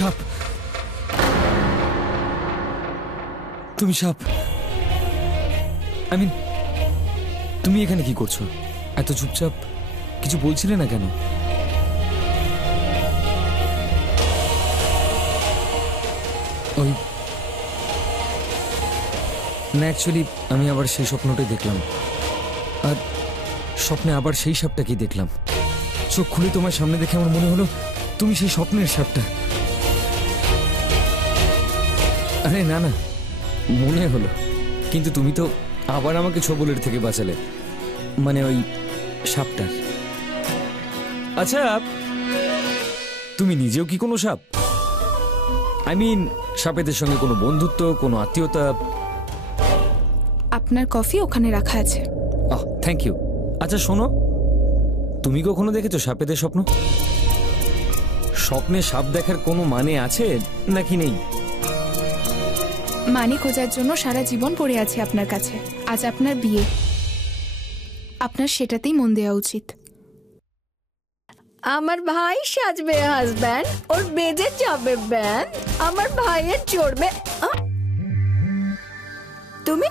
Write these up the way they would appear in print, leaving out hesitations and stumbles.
সাপ, তুমি সাপ। তুমি এখানে কি করছো? এত চুপচাপ, কিছু বলছিলে না কেন? ওই না, অ্যাকচুয়ালি আমি আবার সেই স্বপ্নটাই দেখলাম, আর স্বপ্নে আবার সেই সাপটাকেই দেখলাম। চোখ খুলে তোমার সামনে দেখে আমার মনে হলো তুমি সেই স্বপ্নের সাপটা। আরে না না, মনে হলো, কিন্তু তুমি তো আবার আমাকে ছবলের থেকে বাঁচালে, মানে ওই সাপটার। আচ্ছা, তুমি নিজেও কি কোনো সাপ? সাপেদের সঙ্গে কোনো বন্ধুত্ব, কোনো আত্মীয়তা? আপনার কফি ওখানে রাখা আছে। Thank you. আচ্ছা শোনো, তুমি কখনো দেখেছো সাপেদের স্বপ্ন? স্বপ্নে সাপ দেখার কোনো মানে আছে নাকি নেই? মানে খোঁজার জন্য সারা জীবন পড়ে আছে আপনার কাছে। আজ আপনার বিয়ে, আপনার সেটাতেই মন দেওয়া উচিত। আমার ভাই সাজবে হাজব্যান্ড, ওর বেজে যাবে ব্যান্ড, আমার ভাইয়ের চড়বে। তুমি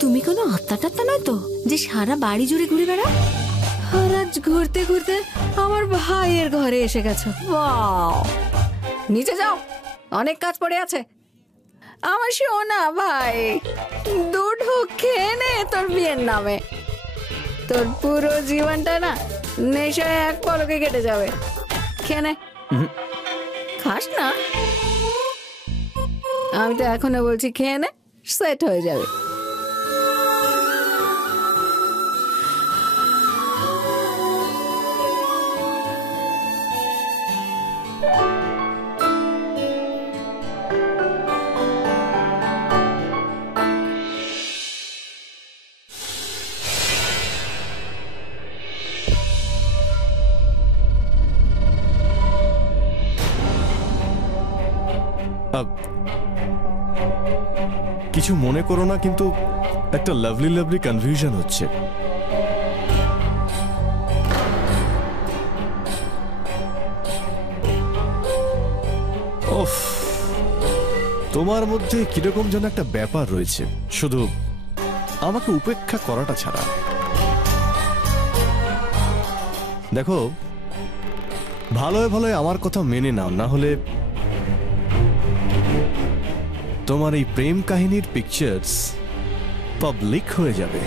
তুমি কোনো আত্মা নয় তো যে সারা বাড়ি জুড়ে ঘুরে বেড়া? আর আজ ঘুরতে ঘুরতে আমার ভাইয়ের ঘরে এসে গেছো। ওয়াও, নিচে যাও, অনেক কাজ পড়ে আছে। আমার সোনা ভাই, দুটো খেয়ে নে তোর বিয়ের নামে। তোর পুরো জীবনটা না নেশায় এক পলকে কেটে যাবে। খেয়ে নে। খাস না? আমি তো এখনো বলছি খেয়ে নে, সেট হয়ে যাবে। কিছু মনে করো না, কিন্তু একটা লাভলি কনফিউশন হচ্ছে। ওফ, তোমার মধ্যে কিরকম যেন একটা ব্যাপার রয়েছে, শুধু আমাকে উপেক্ষা করাটা ছাড়া। দেখো, ভালোয় ভালোয় আমার কথা মেনে নাও, না হলে তোমার এই প্রেম কাহিনীর পিকচার্স পাবলিক হয়ে যাবে।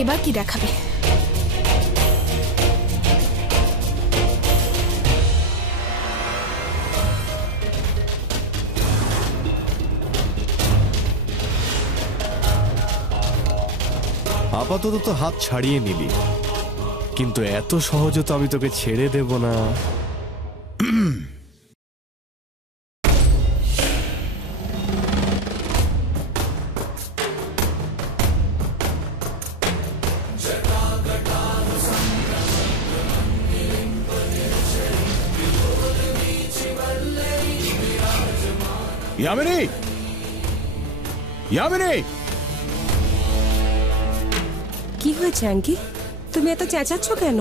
এবার কি দেখাবে? আপাতত তো হাত ছাড়িয়ে নিলি, কিন্তু এত সহজে তো আমি তোকে ছেড়ে দেব না। यामिनी, यामिनी! কি হয়েছে আঙ্কি? তুমি এত চেঁচাচ্ছ কেন?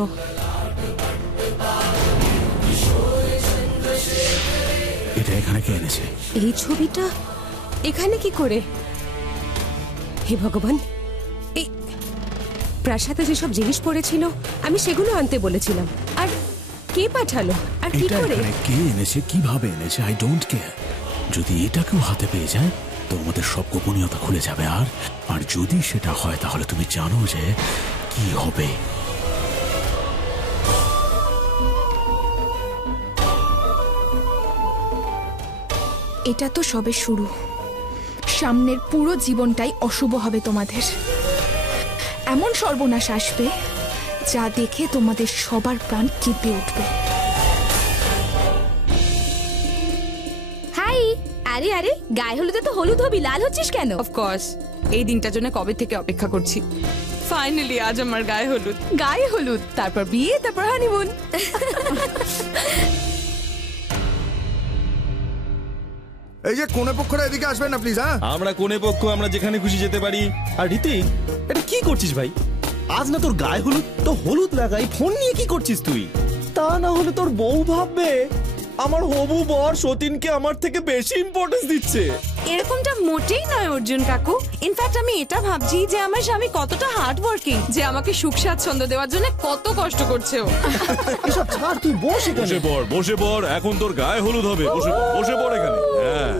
এটা এখানে কে এনেছে? এই ছবিটা এখানে কি করে? হে ভগবান, এই প্রাসাদে যেসব জিনিস পড়েছিল আমি সেগুলো আনতে বলেছিলাম, আর কে পাঠালো আর কি করে? কে এনেছে, কিভাবে এনেছে, আই ডোন্ট কেয়ার। যদি এটাকেও হাতে পেয়ে যায় তো আমাদের সব গোপনীয়তা খুলে যাবে, আর যদি সেটা হয় তাহলে তুমি জানো যে কি হবে। এটা তো সবে শুরু, সামনের পুরো জীবনটাই অশুভ হবে তোমাদের। এমন সর্বনাশ আসবে যা দেখে তোমাদের সবার প্রাণ কেঁপে উঠবে। হাই, আরে আরে, গায়ে হলুদে তো হলুদ হবি, লাল হচ্ছিস কেন? অফকোর্স, এই দিনটার জন্য কবে থেকে অপেক্ষা করছি। ফাইনালি আজ আমার গায়ে হলুদ। গায়ে হলুদ, তারপর বিয়ে, তারপর হানিমুন। এই যে কোনে পক্ষরা এদিকে আসবেন না প্লিজ। হ্যাঁ, আমরা কোনে পক্ষ, আমরা যেখানে খুশি যেতে পারি। আর ঋতিক, এটা কি করছিস ভাই? আজ না তোর গায়ে হলুদ, তো হলুদ লাগাই, ফোন নিয়ে কি করছিস তুই? তা না হলে তোর বউ ভাববে আমার হবু বর সতীনকে আমার থেকে বেশি ইম্পর্টেন্স দিচ্ছে। এরকমটা মোটেই নয় অর্জুন কাকু। ইনফ্যাক্ট আমি এটা ভাবছি যে আমার স্বামী কতটা হার্ড ওয়ার্কিং, যে আমাকে সুখ স্বাচ্ছন্দ্য দেওয়ার জন্য কত কষ্ট করছে ও। এসব ছাড়, তুই বস এখানে। বসে পড়, এখন তোর গায়ে হলুদ হবে। বসে পড় এখানে। হ্যাঁ,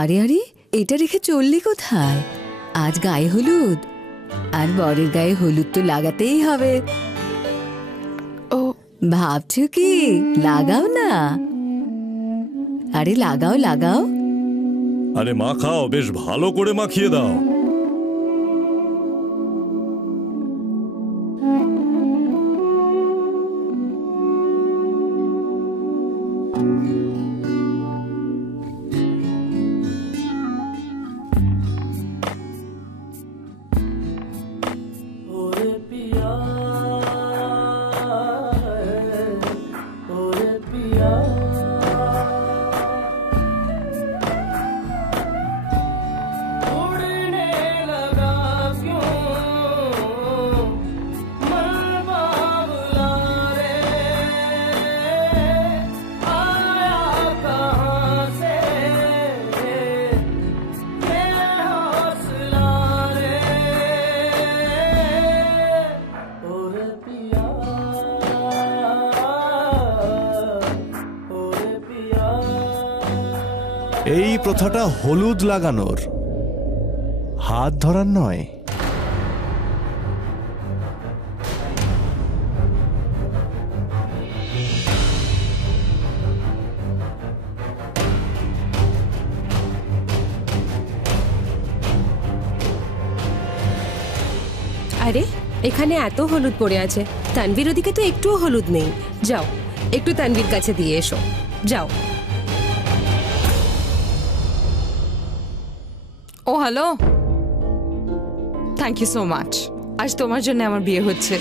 আরে আরে, এটা রেখে চললি কোথায়? আজ গায়ে হলুদ, আর বরের গায়ে হলুদ তো লাগাতেই হবে। ও ভাবছো কি? লাগাও না। আরে লাগাও লাগাও। আরে মাখাও, বেশ ভালো করে মাখিয়ে দাও। এই প্রথাটা হলুদ লাগানোর, হাত ধরার নয়। আরে এখানে এত হলুদ পড়ে আছে, তানভীর ওদিকে তো একটুও হলুদ নেই। যাও একটু তানভীর কাছে দিয়ে এসো, যাও। Oh hello, thank you so much. আজ তোমার জন্য আমার বিয়ে হচ্ছে।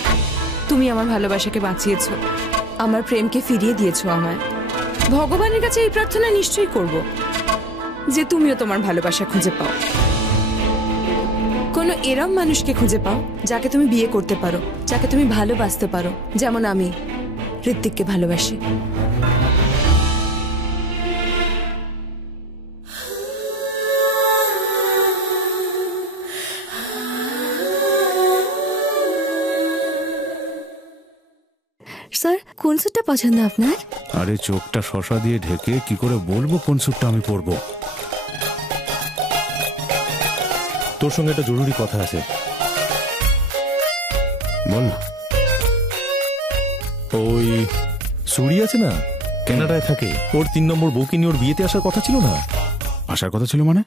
তুমি আমার ভালোবাসাকে বাঁচিয়েছো, আমার প্রেমকে ফিরিয়ে দিয়েছো আমায়। ভগবানের কাছে এই প্রার্থনা নিশ্চয়ই করব যে তুমিও তোমার ভালোবাসা খুঁজে পাও, কোনো এরম মানুষকে খুঁজে পাও যাকে তুমি বিয়ে করতে পারো, যাকে তুমি ভালোবাসতে পারো, যেমন আমি ঋত্বিককে ভালোবাসি। স্যার, কোন স্যুটটা পছন্দ আপনার? আরে চোখটা শশা দিয়ে ঢেকে কি করে বলবো কোন স্যুটটা আমি পরবো? তোর সঙ্গে একটা জরুরি কথা আছে। বল না। ওই সুরি আছে না, কানাডায় থাকে, ওর 3 নম্বর বউকে নিয়ে ওর বিয়েতে আসার কথা ছিল না? আসার কথা ছিল মানে?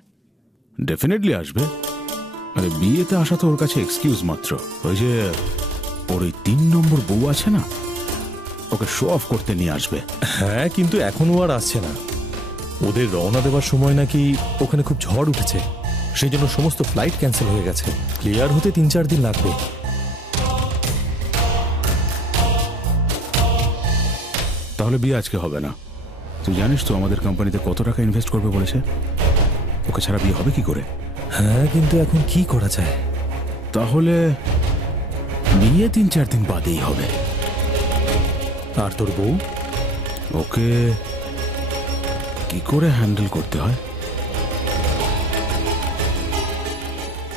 ডেফিনেটলি আসবে। আরে বিয়েতে আসা তো ওর কাছে এক্সকিউজ মাত্র। ওই যে ওর ওই 3 নম্বর বউ আছে না, ওকে শো অফ করতে নিয়ে আসবে। হ্যাঁ, কিন্তু এখনো আর আসছে না। ওদের রওনা দেওয়ার সময় নাকি ওখানে খুব ঝড় উঠেছে, সেই জন্য সমস্ত ফ্লাইট ক্যান্সেল হয়ে গেছে। ক্লিয়ার হতে 3-4 দিন লাগবে। তাহলে বিয়ে আজকে হবে না। তুই জানিস তো আমাদের কোম্পানিতে কত টাকা ইনভেস্ট করবে বলেছে? ওকে ছাড়া বিয়ে হবে কি করে? হ্যাঁ, কিন্তু এখন কি করা যায়? তাহলে বিয়ে 3-4 দিন বাদেই হবে। আর তোর বউ? ওকে কি করে হ্যান্ডেল করতে হয়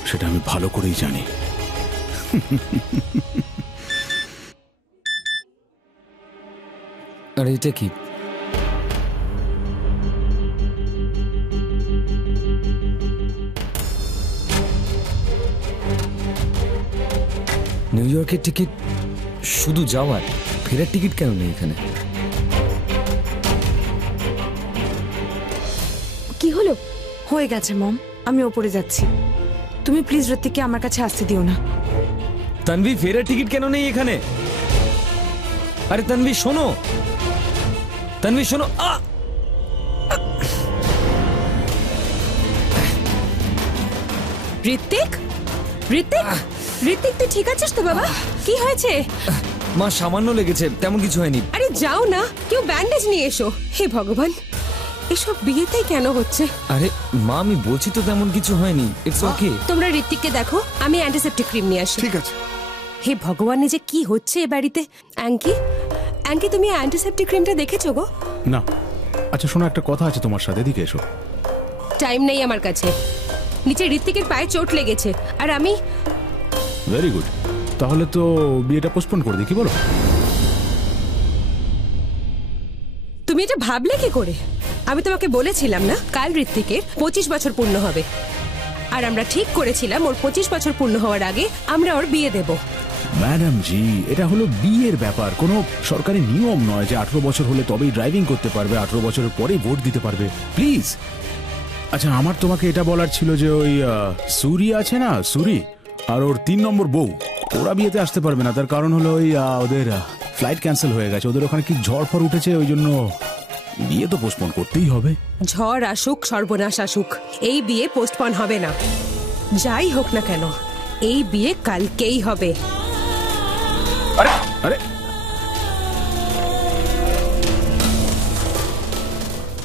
সেটা আমি ভালো করেই জানি। আর এটা কি? নিউ ইয়র্কের টিকিট শুধু যাওয়ার, ফেরার টিকিট কেন নেই এখানে? কি হলো? হয়ে গেছে মম, আমি ওপরে যাচ্ছি। তুমি প্লিজ ঋত্বিককে আমার কাছে আসতে দিও না। তানভি, ফেরার টিকিট কেন নেই এখানে? আরে তানভি শোনো, তানভি শোনো। ঋত্বিক, ঋত্বিক, ঋত্বিক তুই ঠিক আছিস তো বাবা? কি হয়েছে? মা, সামান্য লেগেছে, তেমন কিছু হয়নি। আরে যাও না, কেউ ব্যান্ডেজ নিয়ে এসো। হে ভগবান, এসব বিয়েতেই কেন হচ্ছে? আরে মা, আমি বলছি তো তেমন কিছু হয়নি। It's okay. তোমরা ঋত্বিককে দেখো, আমি অ্যান্টিসেপ্টিক ক্রিম নিয়ে আসি। ঠিক আছে। হে ভগবান, যে কি হচ্ছে এ বাড়িতে? অ্যাঙ্কি তুমি অ্যান্টিসেপ্টিক ক্রিমটা দেখেছো গো? না। আচ্ছা শোনো, একটা কথা আছে তোমার সাথে, এদিকে এসো। টাইম নেই আমার কাছে। নিচে ঋত্বিকের পায়ে চোট লেগেছে আর আমি। ভেরি গুড, তাহলে তো বিয়েটা পোস্টপোন করে দিই, কি বলো? তুমি এটা ভাবলে কি করে? আমি তোমাকে বলেছিলাম না কাল ঋত্বিকের 25 বছর পূর্ণ হবে, আর আমরা ঠিক করেছিলাম ওর 25 বছর পূর্ণ হওয়ার আগে আমরা ওর বিয়ে দেব। ম্যাডাম জি, এটা হলো বিয়ের ব্যাপার, কোনো সরকারি নিয়ম নয় যে 18 বছর হলে তবেই ড্রাইভিং করতে পারবে, 18 বছরের পরেই ভোট দিতে পারবে, প্লিজ। আচ্ছা, আমার তোমাকে এটা বলার ছিল যে ওই সুরি আছে না, সুরি আর ওর 3 নম্বর বউ, ওরা বিয়েতে আসতে পারবে না। তার কারণ হলো ওই ওদের ফ্লাইট ক্যান্সেল হয়ে গেছে, ওদের ওখানে কি ঝড় ফড় উঠেছে, ওই জন্য বিয়ে তো পোস্টপোন করতেই হবে। ঝড় আসুক, সর্বনাশ আসুক, এই বিয়ে পোস্টপন হবে না। যাই হোক না কেন, এই বিয়ে কালকেই হবে। আরে আরে,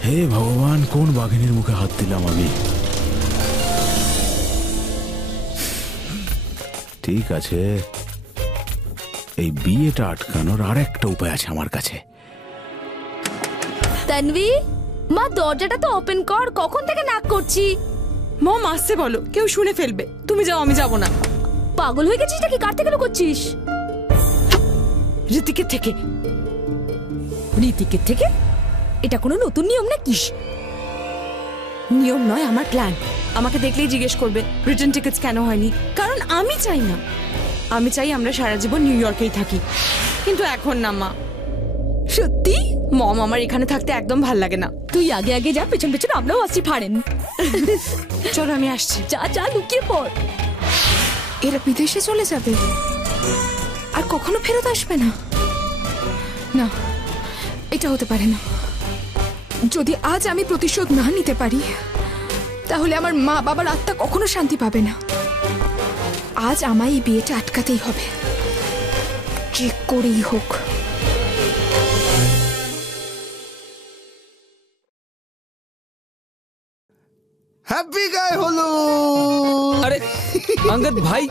হে ভগবান, কোন বাঘিনীর মুখে হাত দিলাম আমি? ঠিক আছে, এই বিয়েটা আটকানোর আর একটা উপায় আছে আমার কাছে। তানভি, মা দরজাটা তো ওপেন কর, কখন থেকে নাক করছি। মম আসতে বলো, কেউ শুনে ফেলবে। তুমি যাও, আমি যাব না। পাগল হয়ে গেছিস নাকি? কার থেকে লুকোচ্ছিস? ঋত্বিকের থেকে। ঋতিকের থেকে? এটা কোনো নতুন নিয়ম নাকি? নিয়ম নয়, আমার প্ল্যান। আমাকে দেখলেই জিজ্ঞেস করবে রিটার্ন টিকিটস কেন হয়নি, কারণ আমি চাই না। আমি চাই আমরা সারা জীবন নিউ ইয়র্কেই থাকি, কিন্তু এখন না মা। সত্যি? মম, আমার এখানে থাকতে একদম ভাল লাগে না। তুই আগে আগে যা, পেছন পেছন আমরাও আসছি ফাড়েন। চলো আমি আসছি। যা যা, লুকিয়ে পড়। এরা বিদেশে চলে যাবে আর কখনো ফেরত আসবে না? না, এটা হতে পারে না। যদি আজ আমি প্রতিশোধ না নিতে পারি, তাহলে আমার মা বাবার আত্মা কখনো শান্তি পাবে না। আজ আমায় এই বিয়েটা আটকাতেই হবে, যে করেই হোক। হ্যাপি গায়ে হলুদ। আরে আঙ্গদ ভাই,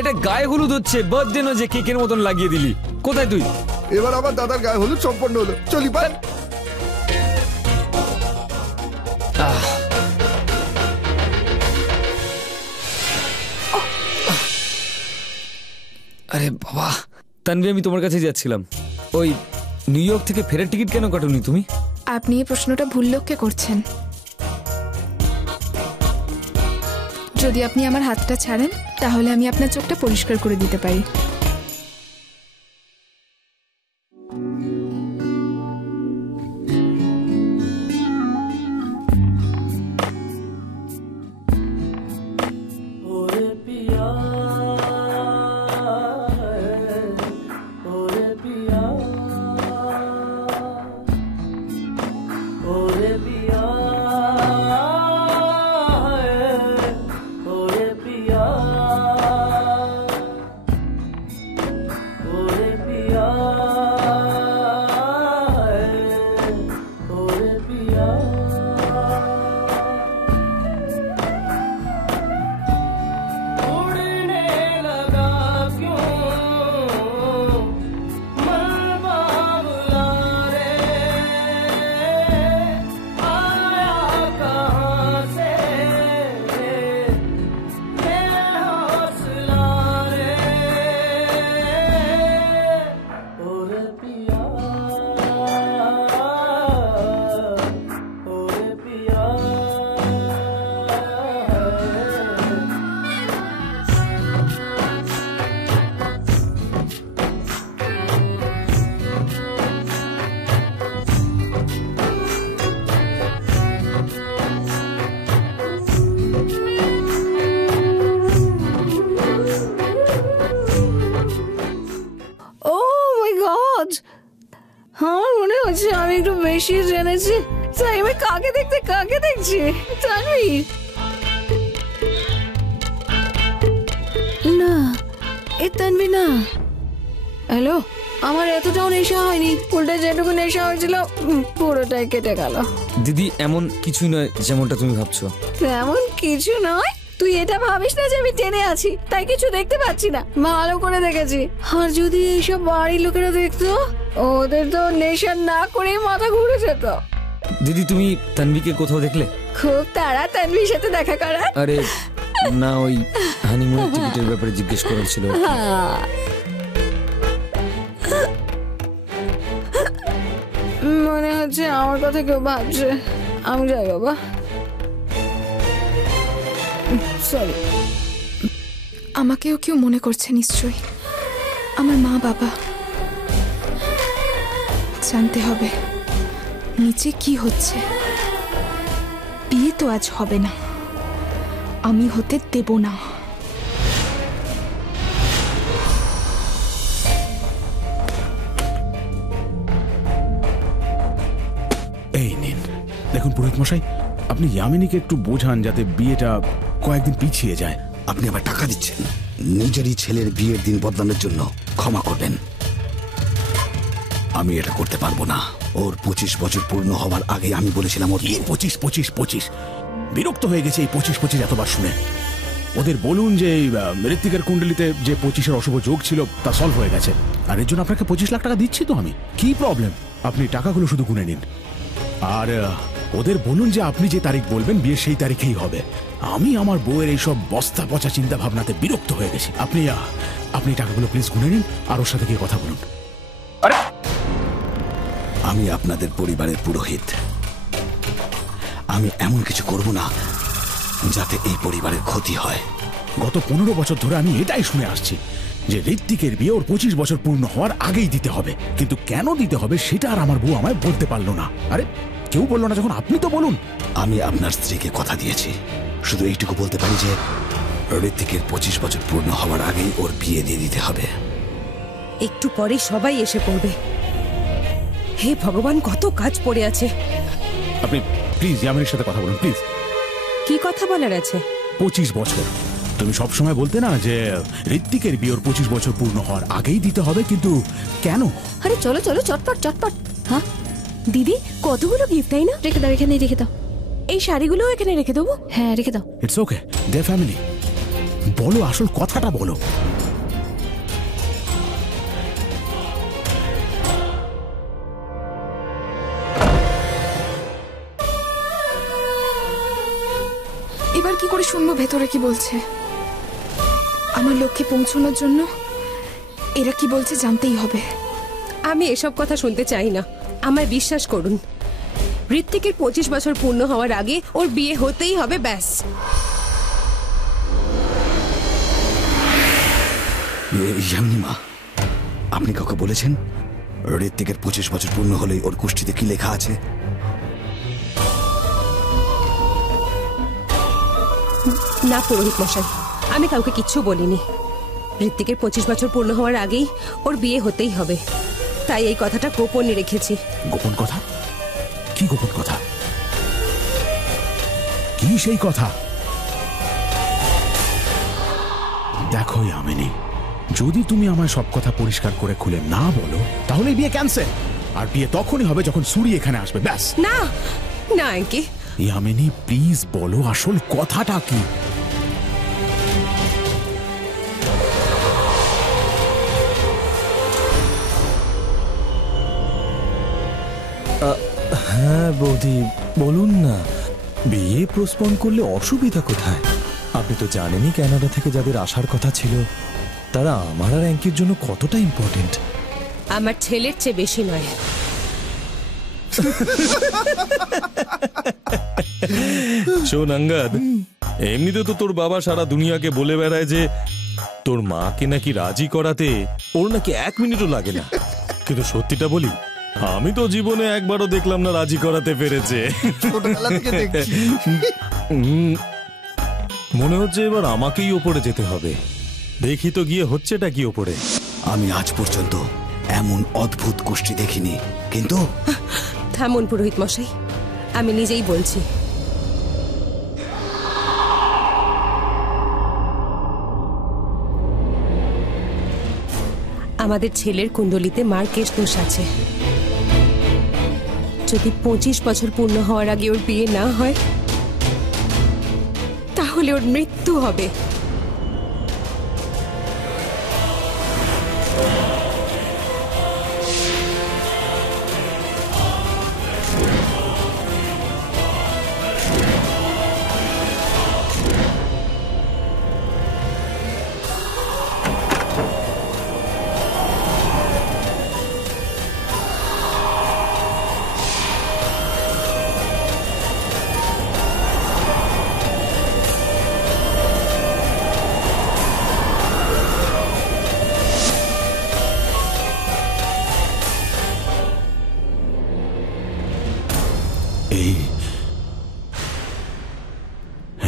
এটা গায়ে হলুদ হচ্ছে, বার্থডে নয় যে কেকের মতন লাগিয়ে দিলি। কোথায় তুই? এবার আমার দাদার গায়ে হলুদ সম্পন্ন হলো, চলি পান। আরে বাবা, তানভি, আমি তোমার কাছে যাচ্ছিলাম। ওই নিউ ইয়র্ক থেকে ফেরার টিকিট কেন কাটুনি তুমি? আপনি এই প্রশ্নটা ভুল লোককে করছেন। যদি আপনি আমার হাতটা ছাড়েন, তাহলে আমি আপনার চোখটা পরিষ্কার করে দিতে পারি। আমার মনে হচ্ছে আমি একটু বেশি জেনেছি, তাই আমি কাকে দেখছি তানভীর। না, এ তানভীর না। হ্যালো, আমার এতটাও নেশা হয়নি, উল্টে যেটুকু নেশা হয়েছিল পুরোটাই কেটে গেল। দিদি এমন কিছুই নয় যেমনটা তুমি ভাবছো। তেমন কিছু নয়, তুই এটা ভাবিস না যে আমি টেনে আছি তাই কিছু দেখতে পাচ্ছি না, ভালো করে দেখেছি। আর যদি এইসব বাড়ির লোকেরা দেখতো, ওদের তো নেশা না করেই মাথা ঘুরে যেত। দিদি তুমি তানভীকে কোথাও দেখলে? খুব তাড়া তানভীর সাথে দেখা করা। আরে না, ওই হানিমুন টিকিটের ব্যাপারে জিজ্ঞেস করেছিল। মনে হচ্ছে আমার কথা কেউ ভাবছে। আমি যাই বাবা, সরি। আমাকেও কেউ মনে করছে নিশ্চয়ই, আমার মা বাবা। জানতে হবে নিচে কি হচ্ছে। বিয়ে তো আজ হবে না, আমি হতে দেব না। এই নিন, দেখুন পুরোহিত মশাই, আপনি ইয়ামিনীকে একটু বোঝান যাতে বিয়েটা কয়েকদিন পিছিয়ে যায়। আপনি আবার টাকা দিচ্ছেন নিজেরই ছেলের বিয়ের দিন বদলানোর জন্য? ক্ষমা করবেন, আমি এটা করতে পারবো না। ওর 25 বছর পূর্ণ হওয়ার আগে আমি বলেছিলাম ওর 25 বিরক্ত হয়ে গেছে এই 25 এতবার শুনে। ওদের বলুন যে ঋত্বিকের কুণ্ডলিতে যে 25-এর অশুভ যোগ ছিল তা সলভ হয়ে গেছে, আর এর জন্য আপনাকে 25 লাখ টাকা দিচ্ছি তো আমি। কি প্রবলেম? আপনি টাকাগুলো শুধু গুনে নিন। আর ওদের বলুন যে আপনি যে তারিখ বলবেন বিয়ে সেই তারিখেই হবে। আমি আমার বউয়ের এইসব বস্তা পচা চিন্তা ভাবনাতে বিরক্ত হয়ে গেছি। আপনি টাকাগুলো প্লিজ গুনে নিন আর ওর সাথে গিয়ে কথা বলুন। আরে আমি আপনাদের পরিবারের পুরোহিত, আমি এমন কিছু করব না যাতে এই পরিবারের ক্ষতি হয়। গত 15 বছর ধরে আমি এটাই শুনে আসছি যে ঋত্বিকের বিয়ে ওর 25 বছর পূর্ণ হওয়ার আগেই দিতে হবে, কিন্তু কেন দিতে হবে সেটা আর আমার বউ আমায় বলতে পারলো না। আরে কেউ বললো না যখন আপনি তো বলুন। আমি আপনার স্ত্রীকে কথা দিয়েছি, শুধু এইটুকু বলতে পারি যে ঋত্বিকের 25 বছর পূর্ণ হওয়ার আগেই ওর বিয়ে দিয়ে দিতে হবে। একটু পরে সবাই এসে পড়বে। হে ভগবান, কত কাজ পড়ে আছে। আপনি প্লিজ ইয়ামিনীর সাথে কথা বলুন প্লিজ। কি কথা বলার আছে? 25 বছর তুমি সবসময় বলতে না যে ঋত্বিকের বিয়ে ওর 25 বছর পূর্ণ হওয়ার আগেই দিতে হবে, কিন্তু কেন? আরে চলো চলো, চটপট। হ্যাঁ দিদি, কতগুলো গিফট, তাই না? রেখে দাও, এখানে রেখে দাও। এই শাড়িগুলো এখানে রেখে দেবো? হ্যাঁ রেখে দাও। It's okay, the family. বলো, আসল কথাটা বলো। এবার কি করে শুনবো ভেতরে কি বলছে? আমার লক্ষ্যে পৌঁছানোর জন্য এরা কি বলছে জানতেই হবে। আমি এসব কথা শুনতে চাই না, আমায় বিশ্বাস করুন। ঋত্বিকের 25 বছর পূর্ণ হওয়ার আগে ওর বিয়ে হতেই হবে, ব্যাস। ইয়ামিনী মা, আপনি কাউকে বলেছেন ঋত্বিকের 25 বছর পূর্ণ হলেই ওর কুষ্ঠিতে কি লেখা আছে? না পুরোহিত মশাই, আমি কাউকে কিচ্ছু বলিনি। ঋত্বিকের 25 বছর পূর্ণ হওয়ার আগেই ওর বিয়ে হতেই হবে, তাই এই কথাটা গোপনে রেখেছি। গোপন কথা? কি গোপন কথা? কি সেই কথা? দেখো ইয়ামিনী, যদি তুমি আমায় সব কথা পরিষ্কার করে খুলে না বলো তাহলে বিয়ে ক্যান্সেল। আর বিয়ে তখনই হবে যখন সুরি এখানে আসবে, ব্যাস। না না আঙ্কি, ইয়ামিনী প্লিজ বলো আসল কথাটা কি? হ্যাঁ বৌদি, বলুন না, বিয়ে পোস্টপোন করলে অসুবিধা কোথায়? আপনি তো জানেনই কানাডা থেকে যাদের আসার কথা ছিল তারা আমার আর অ্যাঙ্কির জন্য কতটা ইম্পর্টেন্ট। আমার ছেলের চেয়ে বেশি নয়। শোন আঙ্গাদ, এমনিতে তো তোর বাবা সারা দুনিয়াকে বলে বেড়ায় যে তোর মাকে নাকি রাজি করাতে ওর নাকি 1 মিনিটও লাগে না, কিন্তু সত্যিটা বলি, আমি তো জীবনে একবারও দেখলাম না রাজি করাতে পেরেছে। মনে হচ্ছে এবার আমাকেই ওপরে যেতে হবে। দেখি তো গিয়ে হচ্ছেটা কি ওপরে। আমি আজ পর্যন্ত এমন অদ্ভুত কুষ্টি দেখিনি, কিন্তু থামুন পুরোহিত মশাই, আমি নিজেই বলছি। আমাদের ছেলের কুণ্ডলিতে মার কেশ দোষ আছে। যদি 25 বছর পূর্ণ হওয়ার আগে ওর বিয়ে না হয় তাহলে ওর মৃত্যু হবে।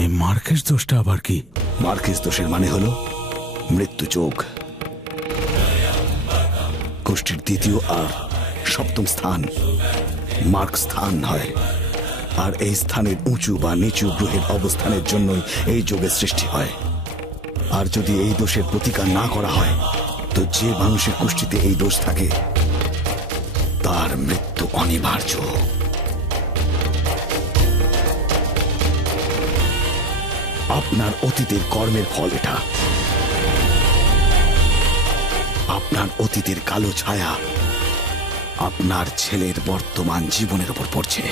এই মার্কেস দোষটা আবার কি? মার্কেস দোষের মানে হলো মৃত্যু যোগ। কুষ্টির 2য় আর 7ম স্থান মার্ক স্থান হয়, আর এই স্থানের উঁচু বা নিচু গ্রহের অবস্থানের জন্যই এই যোগের সৃষ্টি হয়। আর যদি এই দোষের প্রতিকার না করা হয় তো যে মানুষের কুষ্টিতে এই দোষ থাকে তার মৃত্যু অনিবার্য। আপনার অতীতের কর্মের ফল এটা। আপনার অতীতের কালো ছায়া আপনার ছেলের বর্তমান জীবনের উপর পড়ছে।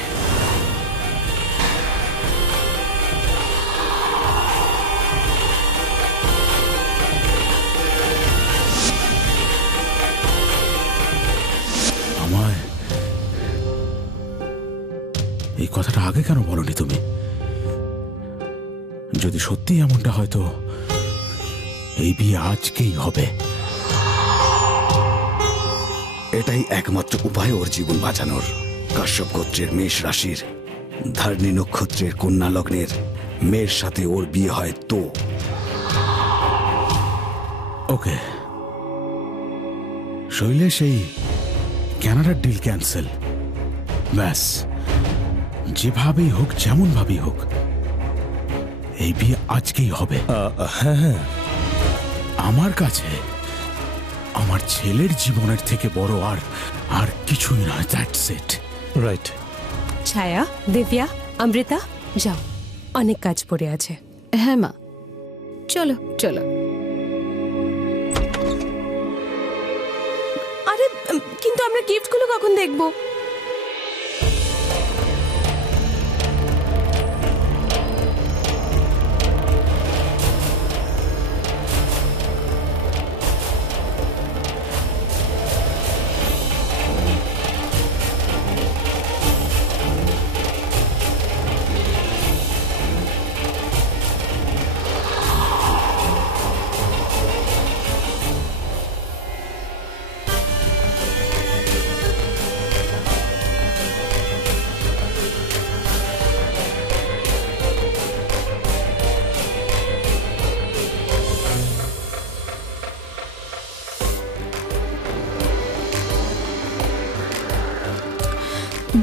আমায় এই কথাটা আগে কেন বলনি তুমি? যদি সত্যি এমনটা হয় তো এই বিয়ে আজকেই হবে। এটাই একমাত্র উপায় ওর জীবন বাঁচানোর। কাশ্যপ গোত্রের মেষ রাশির ধারণী নক্ষত্রের কন্যা লগ্নের মেয়ের সাথে ওর বিয়ে হয় তো। ওকে, শৈলেশ, এই ক্যানাডার ডিল ক্যান্সেল। ব্যাস, যেভাবেই হোক যেমন ভাবেই হোক এই বিয়ে আজকেই হবে। হ্যাঁ হ্যাঁ, আমার কাছে আমার ছেলের জীবনের থেকে বড় আর কিছুই নয়। That's it. রাইট। ছায়া, দিব্যা, অমৃতা, যাও, অনেক কাজ পড়ে আছে। হ্যাঁ মা, চলো চলো। আরে কিন্তু আমরা গিফটগুলো কখন দেখবো?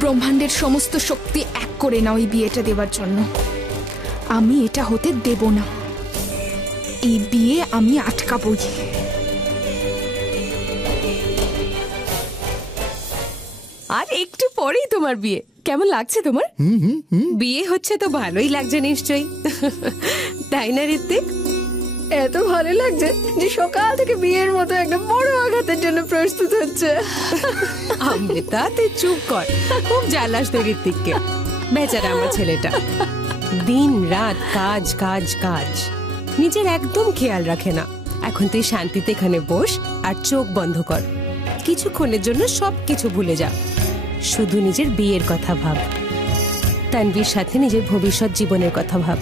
ব্রহ্মাণ্ডের সমস্ত শক্তি এক করে নাও এই বিয়েটা দেওয়ার জন্য। আমি এটা হতে দেব না। এই বিয়ে আমি আটকাবই। আর একটু পরেই তোমার বিয়ে। কেমন লাগছে তোমার? বিয়ে হচ্ছে তো ভালোই লাগছে নিশ্চয়ই, তাই না ঋত্বিক? এত ভালো লাগছে যে সকাল থেকে বিয়ের মতো একটা বড় আঘাতের জন্য প্রস্তুত হচ্ছে। অমৃতা তুই চুপ কর, খুব জ্বালাস তো ঋত্বিককে। বেচারা আমার ছেলেটা দিন রাত কাজ কাজ কাজ, নিজের একদম খেয়াল রাখে না। এখন তুই শান্তিতে এখানে বস আর চোখ বন্ধ কর, কিছুক্ষণের জন্য সবকিছু ভুলে যা, শুধু নিজের বিয়ের কথা ভাব, তানভীর সাথে নিজের ভবিষ্যৎ জীবনের কথা ভাব।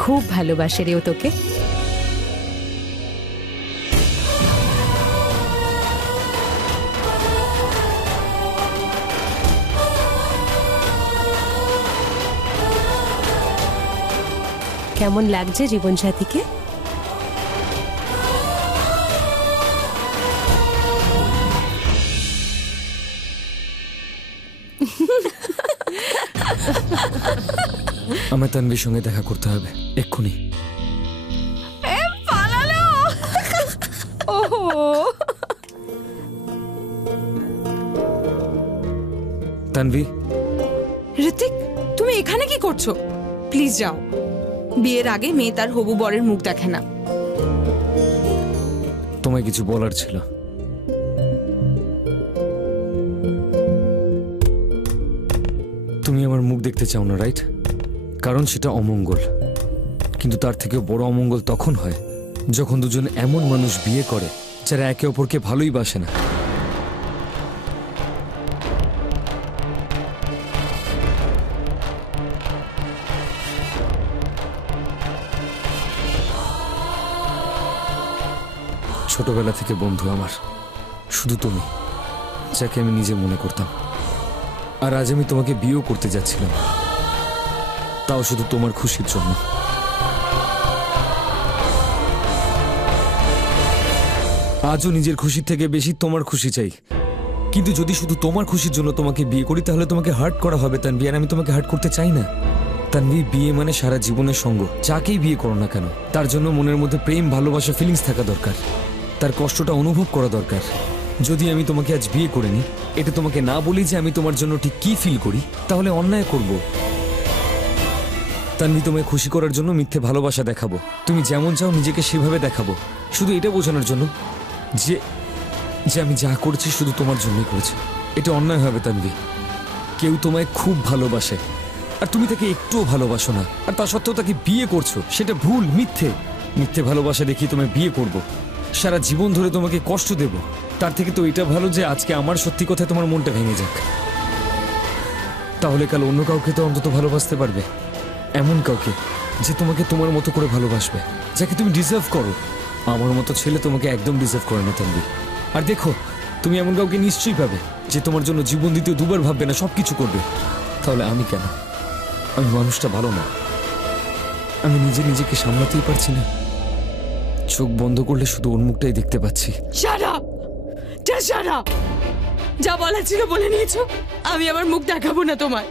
খুব ভালোবাসে রে ও তোকে। কেমন লাগছে জীবনসাথীকে? আমার তানভীর সঙ্গে দেখা করতে হবে এক্ষুনি। তানভী। ঋত্বিক, তুমি এখানে কি করছো? প্লিজ যাও। বিয়ের আগে মেয়ে তার হবু বরের মুখ দেখে না। তোমায় কিছু বলার ছিল। তুমি আমার মুখ দেখতে চাও না, রাইট? কারণ সেটা অমঙ্গল। কিন্তু তার থেকে বড় অমঙ্গল তখন হয় যখন দুজন এমন মানুষ বিয়ে করে যারা একে অপরকে ভালোই বাসে না। ছোটবেলা থেকে বন্ধু আমার শুধু তুমি, যাকে আমি নিজে মনে করতাম। আর আজ আমি তোমাকে বিয়েও করতে যাচ্ছিলাম, তাও শুধু তোমার খুশির জন্য। আজও নিজের খুশির থেকে বেশি তোমার খুশি চাই। কিন্তু যদি শুধু তোমার খুশির জন্য তোমাকে বিয়ে করি তাহলে তোমাকে হার্ট করা হবে তানভী, আর আমি তোমাকে হার্ট করতে চাই না। তানভী, বিয়ে মানে সারা জীবনের সঙ্গ। যাকেই বিয়ে করো না কেন তার জন্য মনের মধ্যে প্রেম, ভালোবাসা, ফিলিংস থাকা দরকার। তার কষ্টটা অনুভব করা দরকার। যদি আমি তোমাকে আজ বিয়ে করে নিই, এটা তোমাকে না বলি যে আমি তোমার জন্য ঠিক কি ফিল করি, তাহলে অন্যায় করব। তানভী, তোমায় খুশি করার জন্য মিথ্যে ভালোবাসা দেখাবো। তুমি যেমন চাও নিজেকে সেভাবে দেখাবো, শুধু এটা বোঝানোর জন্য যে যে আমি যা করেছি শুধু তোমার জন্যই করেছি। এটা অন্যায় হবে তানভী। কেউ তোমায় খুব ভালোবাসে আর তুমি তাকে একটুও ভালোবাসো না, আর তা সত্ত্বেও তাকে বিয়ে করছো, সেটা ভুল, মিথ্যে। মিথ্যে ভালোবাসা দেখিয়ে তোমায় বিয়ে করব, সারা জীবন ধরে তোমাকে কষ্ট দেব। তার থেকে তো এটা ভালো যে আজকে আমার সত্যি কথায় তোমার মনটা ভেঙে যাক। তাহলে কাল অন্য কাউকে তো অন্তত ভালোবাসতে পারবে, এমন কাউকে যে তোমাকে তোমার মতো করে ভালোবাসবে, যাকে তুমি ডিজার্ভ করো। আমার মতো ছেলে তোমাকে একদম ডিজার্ভ করে না তানভী। আর দেখো, তুমি এমন কাউকে নিশ্চয়ই পাবে যে তোমার জন্য জীবন দিতে দুবার ভাববে না, সবকিছু করবে। তাহলে আমি কেন? আমি মানুষটা ভালো না? আমি নিজেকে সামলাতেই পারছি না। চোখ বন্ধ করলে শুধু ওর মুখটাই দেখতে পাচ্ছি। Shut up! Just shut up! যা বলার ছিল বলে নিয়েছো। আমি আমার মুখ দেখাবো না তোমার,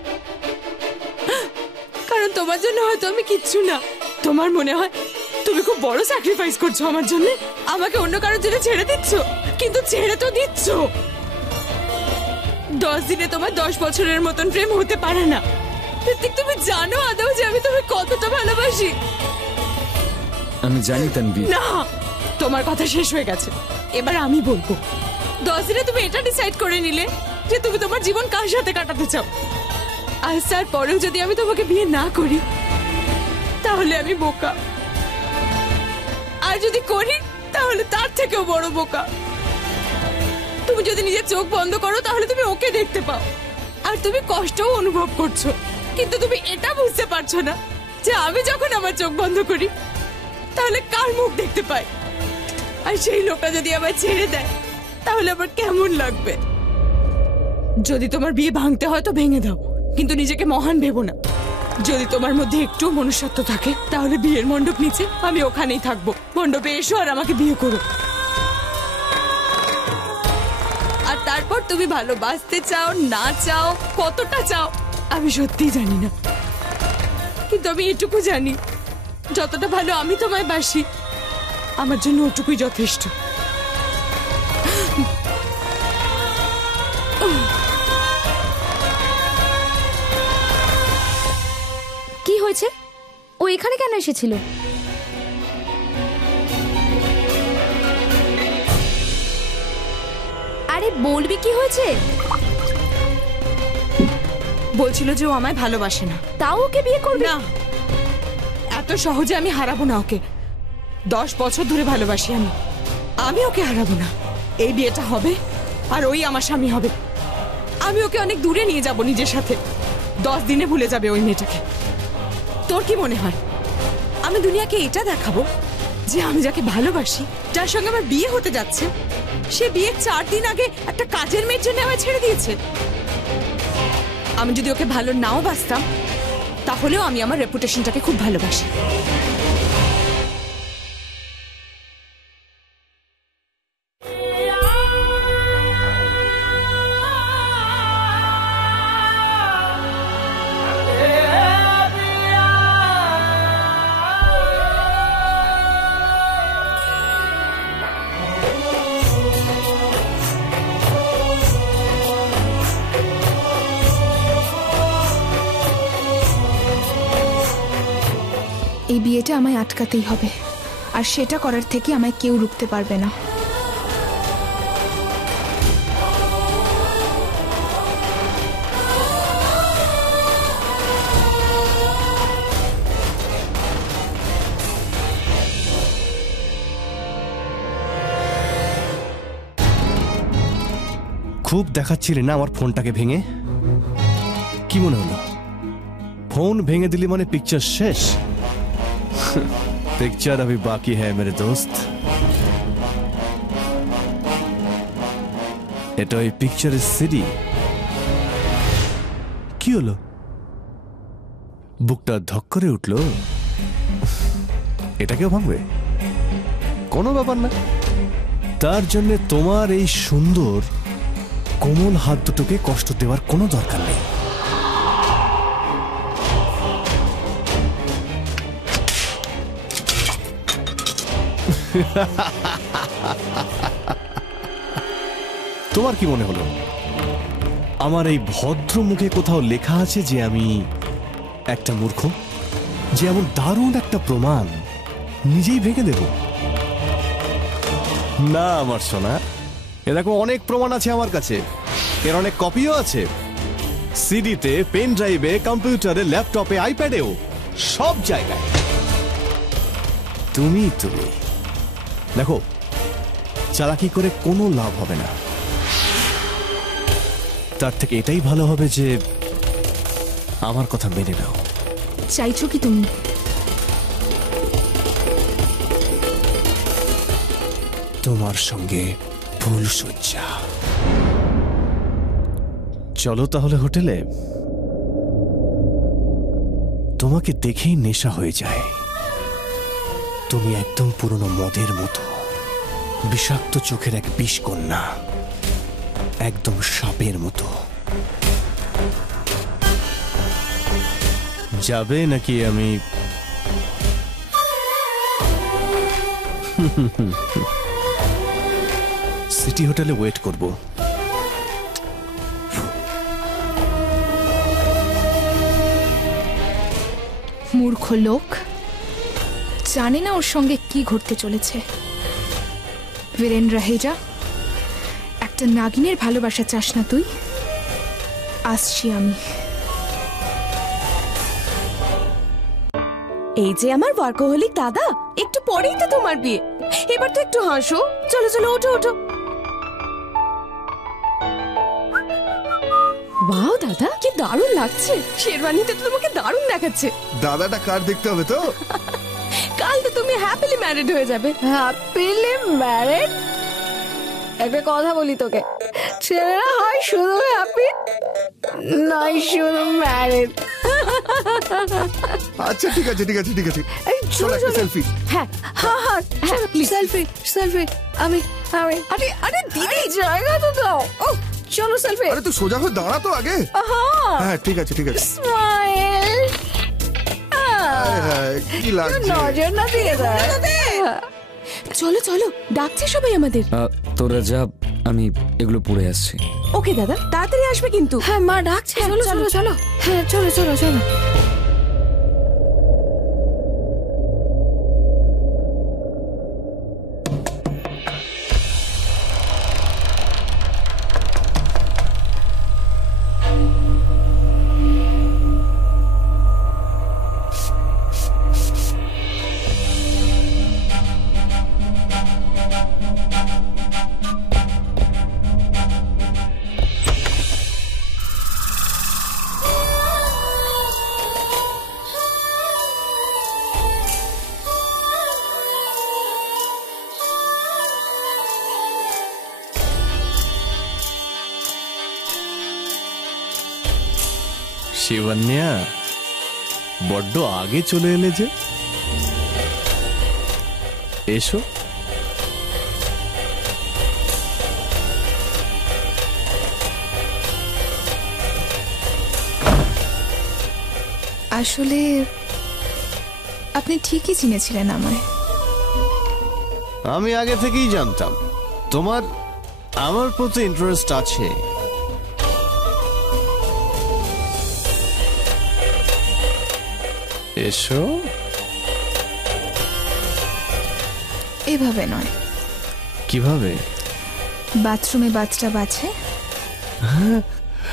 কারণ তোমার জন্য হয়তো আমি কিচ্ছু না। তোমার মনে হয় তুমি খুব বড় স্যাক্রিফাইস করছো আমার জন্য, আমাকে অন্য কারোর জন্য ছেড়ে দিচ্ছ। কিন্তু ছেড়ে তো দিচ্ছ। 10 দিনে তোমার 10 বছরের মতন প্রেম হতে পারে না। তুমি জানো আদৌ যে আমি তোমাকে কতটা ভালোবাসি? আমি জানি তানভী। না, তোমার কথা শেষ হয়ে গেছে, এবার আমি বলবো। 10 দিনে তুমি এটা ডিসাইড করে নিলে যে তুমি তোমার জীবন কার সাথে কাটাতে চাও। আর তারপরেও যদি আমি তোমাকে বিয়ে না করি তাহলে আমি বোকা, আর যদি করি তাহলে তার থেকেও বড় বোকা। তুমি যদি নিজের চোখ বন্ধ করো তাহলে তুমি ওকে দেখতে পাও, আর তুমি কষ্টও অনুভব করছো। কিন্তু তুমি এটা বুঝতে পারছো না যে আমি যখন আমার চোখ বন্ধ করি তাহলে কার মুখ দেখতে পাই, আর সেই লোকটা যদি আমায় ছেড়ে দেয় তাহলে আমার কেমন লাগবে। যদি তোমার বিয়ে ভাঙতে হয় তো ভেঙে দাও, কিন্তু নিজেকে মহান ভেবো না। যদি তোমার মধ্যে একটু মনুষ্যত্ব থাকে তাহলে বিয়ের মণ্ডপ নিচে আমি ওখানেই থাকবো। মণ্ডপে এসো আর আমাকে বিয়ে করো। আর তারপর তুমি ভালোবাসতে চাও না চাও, কতটা চাও আমি সত্যিই জানি না, কিন্তু আমি এটুকু জানি, যতটা ভালো আমি তোমায় বাসি, আমার জন্য ওটুকুই যথেষ্ট। কি হয়েছে? ও এখানে কেন এসেছিল? আরে বলবি কি হয়েছে? বলছিল যে ও আমায় ভালোবাসে না। তাও ওকে বিয়ে করবে না, এত সহজে আমি হারাবো না ওকে। 10 বছর ধরে ভালোবাসি আমি ওকে হারাবো না। এই বিয়েটা হবে আর ওই আমার স্বামী হবে। আমি ওকে অনেক দূরে নিয়ে যাব নিজের সাথে। 10 দিনে ভুলে যাবে ওই মেয়েটাকে। তোর কি মনে হয় আমি দুনিয়াকে এটা দেখাবো যে আমি যাকে ভালোবাসি, যার সঙ্গে আমার বিয়ে হতে যাচ্ছে, সে বিয়ের 4 দিন আগে একটা কাজের মেয়ের জন্য আমায় ছেড়ে দিয়েছে? আমি যদি ওকে ভালো নাও বাসতাম, তাহলেও আমি আমার রেপুটেশনটাকে খুব ভালোবাসি। এই বিয়েটা আমায় আটকাতেই হবে, আর সেটা করার থেকে আমায় কেউ রুখতে পারবে না। খুব দেখাচ্ছিলি না আমার ফোনটাকে ভেঙে? কি মনে হলো ফোন ভেঙে দিলি মানে পিকচার শেষ? पिक्चर अभी बाकी है मेरे दोस्त। এটা ওই পিকচারের সিডি। কি হলো? বুকটা ধক করে উঠলো। এটাকেও ভাঙবে? কোনো ব্যাপার না। তার জন্য তোমার এই সুন্দর কোমল হাত দুটোকে কষ্ট দেওয়ার কোনো দরকার নেই। তোমার কি মনে হলো আমার এই ভদ্র মুখে কোথাও লেখা আছে যে আমি একটা মূর্খ, যে এমন দারুণ একটা প্রমাণ নিজেই ভেঙে দেব? না আমার সোনা, এরকম অনেক প্রমাণ আছে আমার কাছে। এর অনেক কপিও আছে, সিডিতে, পেন ড্রাইভে, কম্পিউটারে, ল্যাপটপে, আইপ্যাডেও, সব জায়গায়। তুমি দেখো, চালাকি করে কোনো লাভ হবে না। তার থেকে এটাই ভালো হবে যে আমার কথা মেনে নাও। চাইছো কি তুমি? তোমার সঙ্গে ফুলসজ্জা। চলো তাহলে হোটেলে। তোমাকে দেখেই নেশা হয়ে যায়। তুমি একদম পুরনো মদের মতো, বিষাক্ত চোখের এক বিষকন্যা, একদম সাপের মতো। যাবে নাকি আমি সিটি হোটেলে ওয়েট করব? মূর্খ লোক, জানে না ওর সঙ্গে কি ঘটতে চলেছে। বীরেন্দ্র হেজা, একটা নাগিনের ভালোবাসা চাস না তুই? আসছি আমি। এই যে আমার ওয়ার্কহলিক দাদা, একটু পরেই তো তোমার বিয়ে। এবার তো একটু হাসো। চলো চলো, ওঠো ওঠো। ওয়াও দাদা, কি দারুণ লাগছে। শেরওয়ানিতে তো তোমাকে দারুণ দেখাচ্ছে। দাদাটা কার দেখতে হবে তো? কাল তো তুমি হ্যাপিলি ম্যারিড হয়ে যাবে। Happily married? একটা কথা বলি তোকে, ছেলেরা হয় শুধু হ্যাপি, নয় শুধু ম্যারিড। আচ্ছা ঠিক আছে ঠিক আছে ঠিক আছে, চলো একটা সেলফি। হ্যাঁ হ্যাঁ হ্যাঁ, সেলফি সেলফি। আমি আমি আরে আরে দিদি, জায়গা তো দাও। ও চলো সেলফি। আরে তুই সোজা হয়ে দাঁড়া তো আগে। হ্যাঁ ঠিক আছে ঠিক আছে। স্মাইল। কি লাগছে নজর না দিয়ে দেয়। চলো চলো, ডাকছে সবাই আমাদের। তোরা যা, আমি এগুলো পড়ে আসছি। ওকে দাদা, তাড়াতাড়ি আসবে কিন্তু। হ্যাঁ মা ডাকছে, চলো চলো চলো। হ্যাঁ চলো চলো চলো। শিবন্যা, বড্ড আগে চলে এলে যে। এসো। আসলে আপনি ঠিকই চিনেছিলেন আমায়। আমি আগে থেকেই জানতাম তোমার আমার প্রতি ইন্টারেস্ট আছে। এসো। এভাবে নয়। কিভাবে? বাথরুমে বাচ্চা বাছে?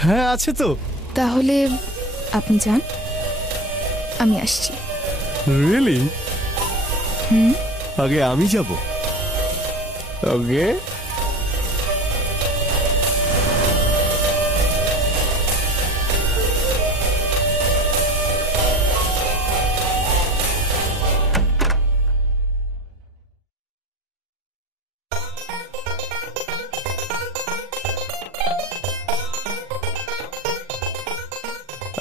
হ্যাঁ আছে তো। তাহলে আপনি যান, আমি আসছি। রিয়েলি? আগে আমি যাব? ওকে।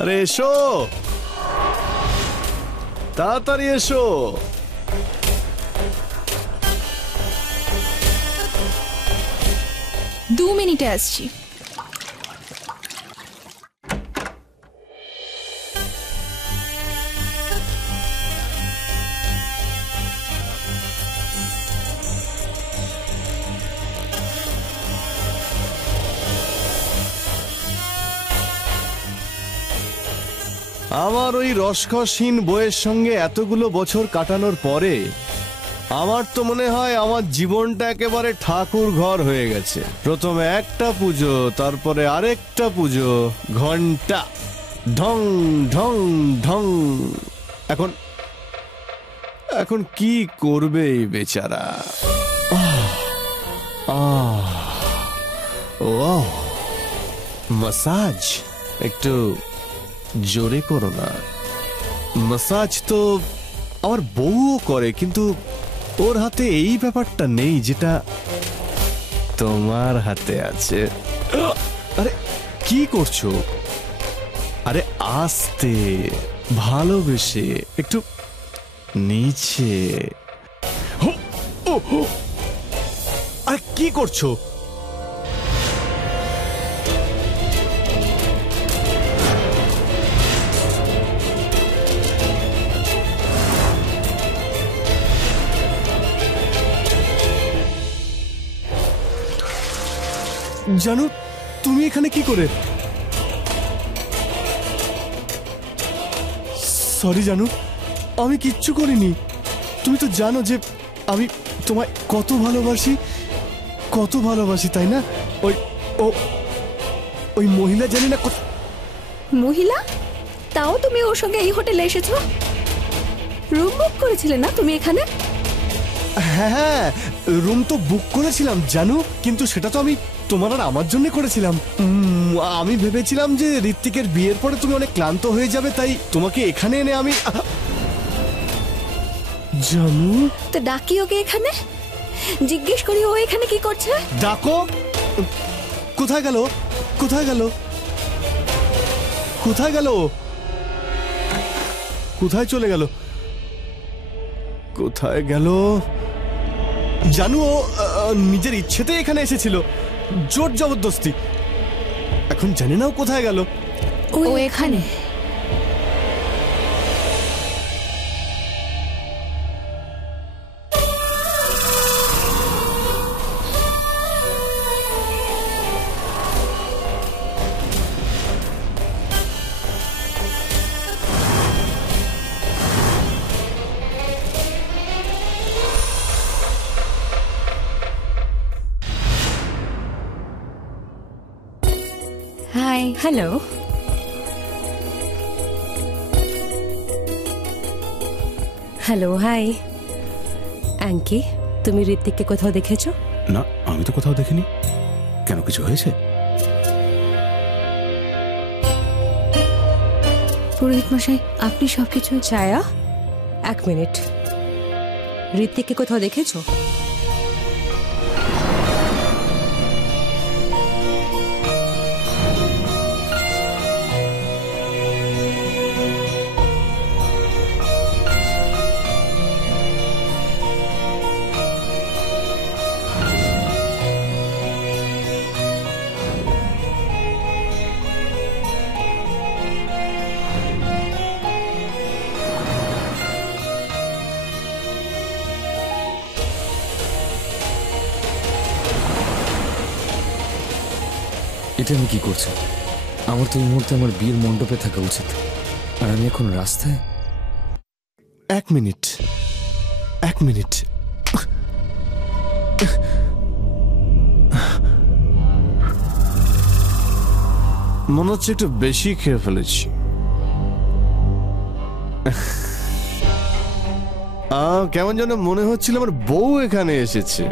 আরে এসো, তাড়াতাড়ি এসো। 2 মিনিটে আসছি। আমার ওই রসকসহীন বইয়ের সঙ্গে এতগুলো বছর কাটানোর পরে আমার তো মনে হয় আমার জীবনটা একেবারে ঠাকুর ঘর হয়ে গেছে। প্রথমে একটা পুজো, তারপরে আরেকটা পুজো, ঘন্টা ঢং ঢং ঢং। এখন এখন কি করবে এই বেচারা? ও মাসাজ একটু জোরে করো না। মাসাজ তো আমার বউও করে, কিন্তু ওর হাতে এই ব্যাপারটা নেই যেটা তোমার হাতে আছে। আরে কি করছো? আরে আস্তে, ভালোবেসে, একটু নিচে। আরে কি করছো? জানো তুমি এখানে কি করে? সরি জানো, আমি কিচ্ছু করিনি। তুমি তো জানো যে আমি তোমায় কত ভালোবাসি, কত ভালোবাসি, তাই না? ওই মহিলা জানি না। মহিলা? তাও তুমি ওর সঙ্গে এই হোটেলে এসেছো? রুম বুক করেছিলে না তুমি এখানে? হ্যাঁ, রুম তো বুক করেছিলাম জানো, কিন্তু সেটা তো আমি তোমার আর আমার জন্য করেছিলাম। আমি ভেবেছিলাম যে ঋত্বিকের বিয়ের পরে তুমি অনেক ক্লান্ত হয়ে যাবে, তাই তোমাকে এখানে এনে আমি জানু। তো ডাকি ওকে এখানে, জিজ্ঞেস করি ও এখানে কি করছে। ডাকো। কোথায় গেল? কোথায় গেল? কোথায় গেল? কোথায় চলে গেল? কোথায় গেল? জানু ও নিজের ইচ্ছেতে এখানে এসেছিল, জোর জবরদস্তি। এখন জানি না ও কোথায় গেল। ও এখানে। Hello, hello, high. অ্যাঙ্কি, তুমি ঋত্বিককে কোথাও দেখেছো? না, আমি তো কোথাও দেখিনি। কেন, কিছু হয়েছে? পুরোহিত মশাই, আপনি সবকিছু। ছায়া, 1 মিনিট। ঋত্বিককে কোথাও দেখেছো? এটা আমি কি করছি? আমার তো এই মুহূর্তে আমার বিয়ের মণ্ডপে থাকা উচিত, আর আমি এখন রাস্তায়। 1 মিনিট, 1 মিনিট। মনে হচ্ছে একটু বেশি খেয়ে ফেলেছি। কেমন যেন মনে হচ্ছিল আমার বউ এখানে এসেছে।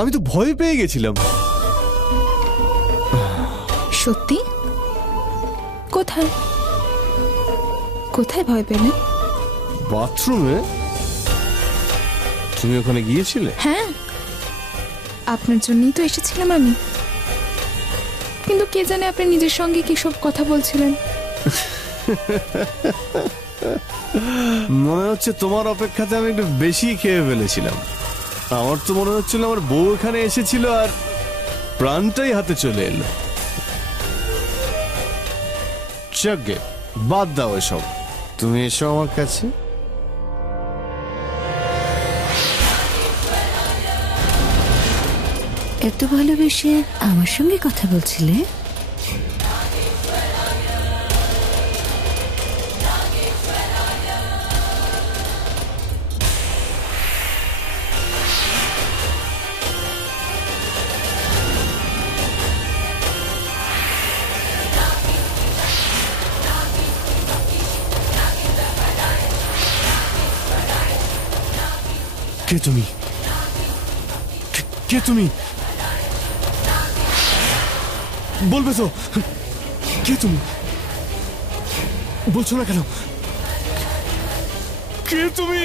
আমি তো ভয় পেয়ে গেছিলাম। সত্যি? কোথায় কোথায় ভয় পেলে? বাথরুমে। তুমি ওখানে গিয়েছিলে? হ্যাঁ, আপনার জন্যই তো এসেছিলাম আমি। কিন্তু কে জানে আপনি নিজের সঙ্গে কি সব কথা বলছিলেন। মনে হচ্ছে তোমার অপেক্ষাতে আমি একটু বেশি খেয়ে ফেলেছিলাম। আমার তো মনে হচ্ছিল আমার বউ এখানে এসেছিল আর প্রাণটাই হাতে চলে এলো। যাকগে, বাদ দাও এসব। তুমি এসো আমার কাছে। এত ভালোবেসে আমার সঙ্গে কথা বলছিলে? কে তুমি? কে তুমি? বলবে তো? কে তুমি? বলছো না কেন? কে তুমি?